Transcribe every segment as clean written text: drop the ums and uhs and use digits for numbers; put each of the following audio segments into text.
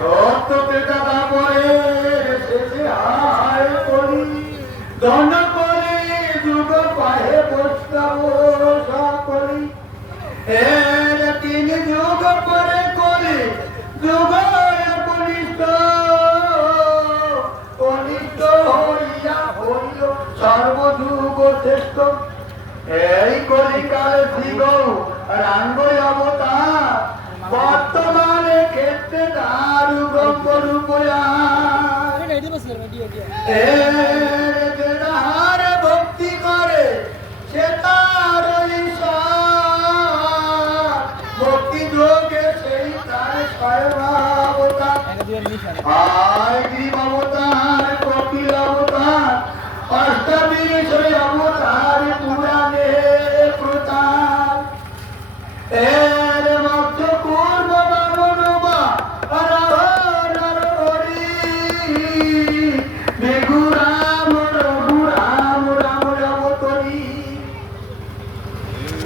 সত্য পেটা পরে শেষে আয় করি দণ্ড করে যুগ পায়ে বসতাম করি এর তিনি যুগ করে করি যুগ কনিষ্ঠ কনিষ্ঠ হইয়া হইল সর্বযুগ শ্রেষ্ঠ এই কলিকালে শ্রীগ রাঙ্গ অবতার বর্তমানে ক্ষেত্রে দারু ব্রহ্মরূপয়া যার ভক্তি করে সে তার ভক্তি যোগে সেই তার স্বয়ংবতার আয় গ্রীব অবতার কপিল অবতার অষ্টাবিশ অবতার পুরাণে প্রতাপ এর মধ্য পূর্ব বামনবা মেঘুরাম রঘুরাম রাম রবতরী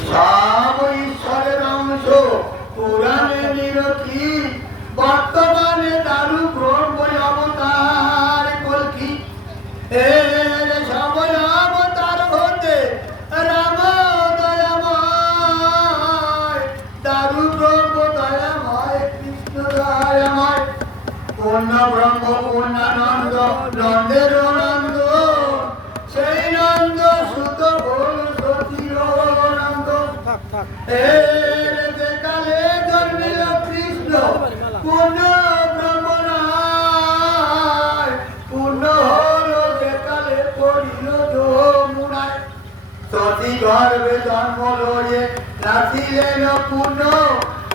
সব ঈশ্বরের অংশ পুরাণে নিরখী বর্তমানে দারু ব্রহ্ম অবতার কলকি এর সময় অবতার হতে রাম দয়াময় দারু ব্রহ্ম দয়াময় কৃষ্ণ দয়াময় পূর্ণ ব্রহ্ম পূর্ণানন্দ নন্দের নন্দ সেই নন্দ সুত বল সতীর নন্দ এর যেকালে জন্মিল কৃষ্ণ পূর্ণ ব্রহ্ম নয় পূর্ণ হল যেকালে পড়িল যমুনায় সতী গর্ভে জন্ম লয়ে নাচিলেন পূর্ণ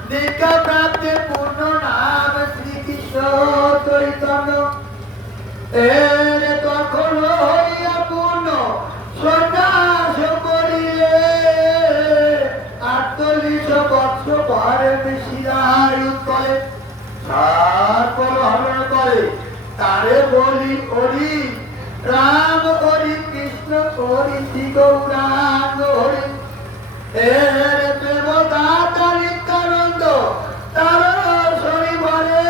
দীক্ষা প্রাপ্তে পূর্ণ নাম শ্রীকৃষ্ণ চৈতন্য এর তখন হইয়া পূর্ণ সন্ন্যাস করিলে 48 বৎসর পরে শিরার উৎকলে সার হরণ করে তারে বলি করি রাম করি কৃষ্ণ করি শ্রী গৌরাঙ্গ হরি এর প্রেমদাতা নিত্যানন্দ তার শরী বলে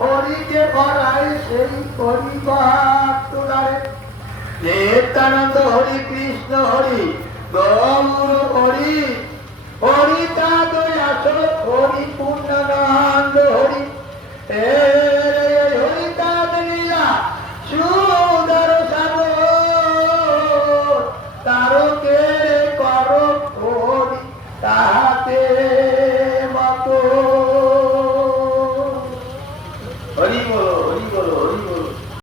হরিকে ভরাই সেই পরিবার তোলারে নিত্যানন্দ হরি কৃষ্ণ হরি গৌর হরি হরি তাদয় আসল হরি পূর্ণানন্দ হরি হরি তাদ লীলা সুন্দর সাগর তারকে কর হরি তাহাতে মত হরি বলো হরি বলো